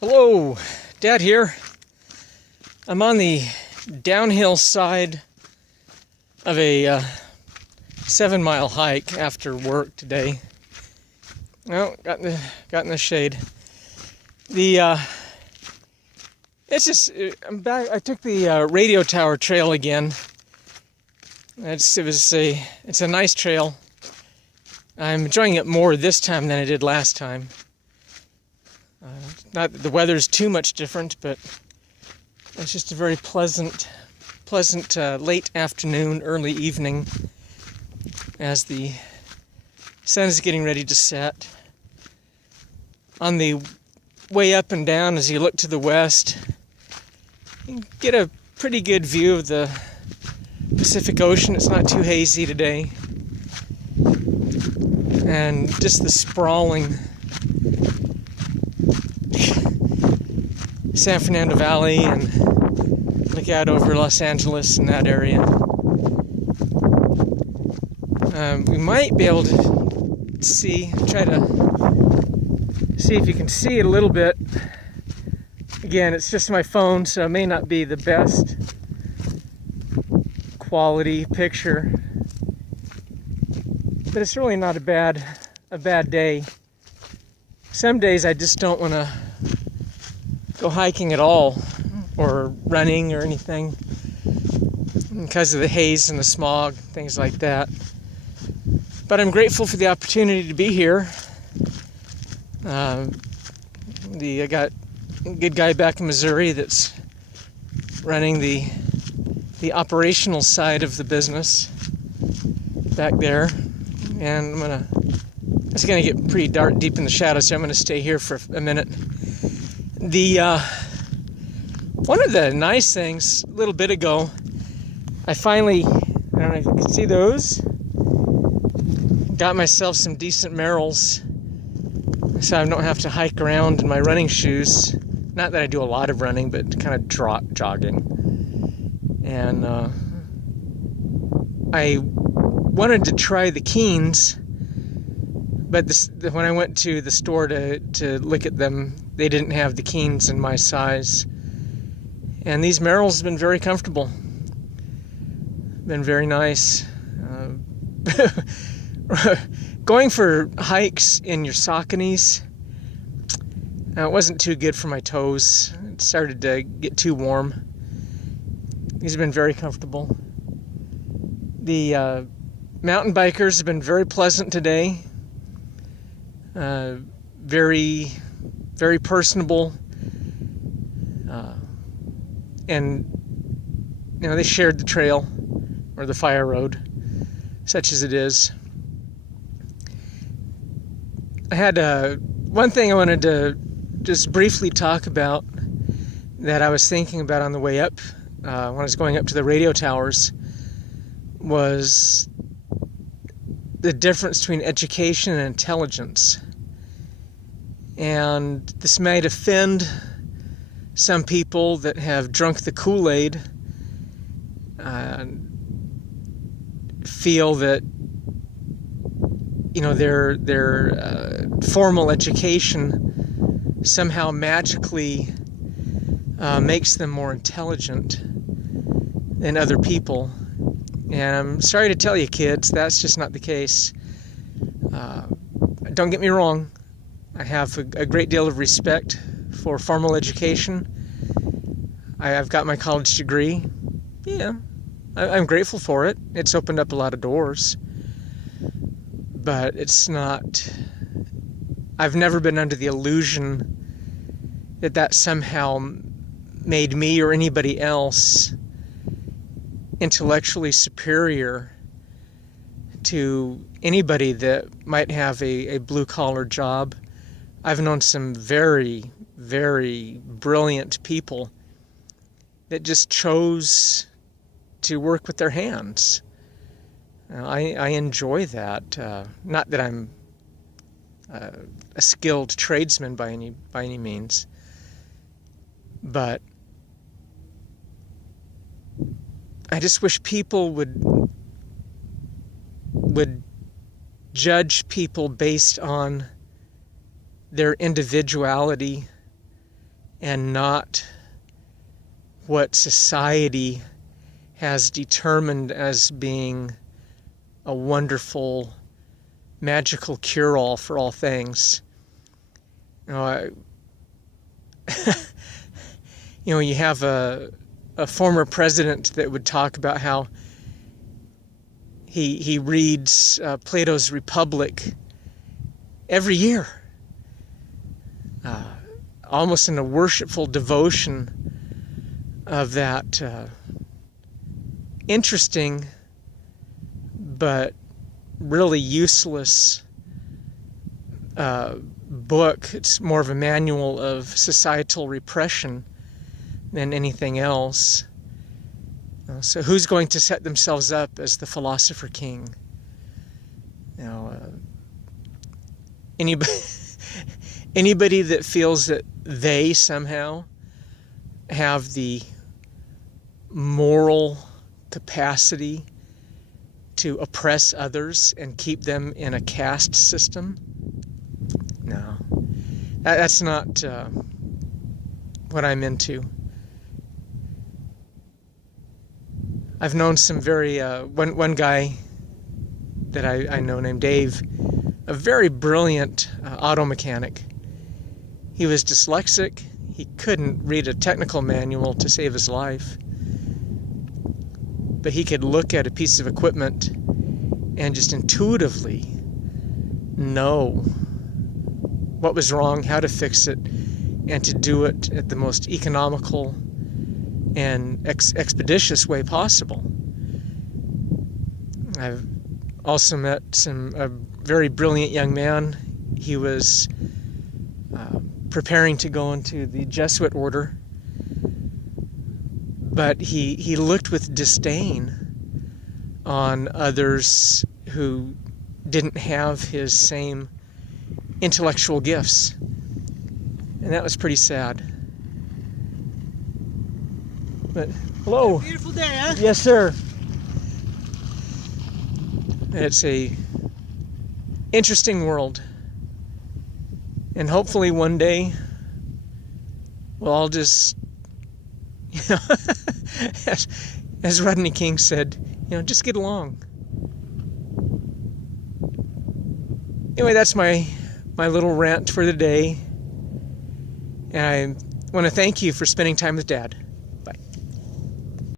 Hello, Dad here. I'm on the downhill side of a 7-mile hike after work today. Well, got in the shade. I'm back. I took the radio tower trail again. It's a nice trail. I'm enjoying it more this time than I did last time. Not that the weather's too much different, but it's just a very pleasant late afternoon, early evening as the sun is getting ready to set. On the way up and down, as you look to the west, you can get a pretty good view of the Pacific Ocean. It's not too hazy today. And just the sprawling San Fernando Valley, and look out over Los Angeles and that area. We might be able to try to see if you can see it a little bit. Again, it's just my phone, so it may not be the best quality picture, but it's really not a bad day. Some days I just don't want to go hiking at all, or running or anything, because of the haze and the smog, things like that. But I'm grateful for the opportunity to be here. I got a good guy back in Missouri that's running the operational side of the business back there, and it's gonna get pretty dark, deep in the shadows, so I'm gonna stay here for a minute. One of the nice things, a little bit ago, I don't know if you can see those, got myself some decent merrills, so I don't have to hike around in my running shoes. Not that I do a lot of running, but kind of jogging. And I wanted to try the Keens, but when I went to the store to look at them, they didn't have the Keens in my size. And these merrills have been very comfortable. Been very nice. Going for hikes in your Sauconys, it wasn't too good for my toes. It started to get too warm. These have been very comfortable. The mountain bikers have been very pleasant today. Very, very personable. And they shared the trail, or the fire road, such as it is. I had one thing I wanted to just briefly talk about that I was thinking about on the way up, when I was going up to the radio towers, was the difference between education and intelligence. And this might offend some people that have drunk the Kool-Aid, feel that their formal education somehow magically makes them more intelligent than other people. And I'm sorry to tell you, kids, that's just not the case. Don't get me wrong. I have a great deal of respect for formal education. I've got my college degree. Yeah, I'm grateful for it. It's opened up a lot of doors. But it's not... I've never been under the illusion that somehow made me or anybody else intellectually superior to anybody that might have a blue-collar job. I've known some very, very brilliant people that just chose to work with their hands. I enjoy that. Not that I'm a skilled tradesman by any means, but I just wish people would judge people based on their individuality and not what society has determined as being a wonderful, magical cure-all for all things. You have a former president that would talk about how he reads Plato's Republic every year, almost in a worshipful devotion of that interesting but really useless book. It's more of a manual of societal repression than anything else. So who's going to set themselves up as the philosopher king? Anybody that feels that they somehow have the moral capacity to oppress others and keep them in a caste system? No, that's not what I'm into. I've known some very, one guy that I know named Dave, a very brilliant auto mechanic. He was dyslexic. He couldn't read a technical manual to save his life. But he could look at a piece of equipment and just intuitively know what was wrong, how to fix it, and to do it at the most economical and expeditious way possible. I've also met a very brilliant young man. He was preparing to go into the Jesuit order, but he looked with disdain on others who didn't have his same intellectual gifts, and that was pretty sad. But hello. Beautiful day, huh? Yes, sir. It's a interesting world, and hopefully one day we'll all just, as Rodney King said, just get along. Anyway, that's my little rant for the day, and I want to thank you for spending time with Dad.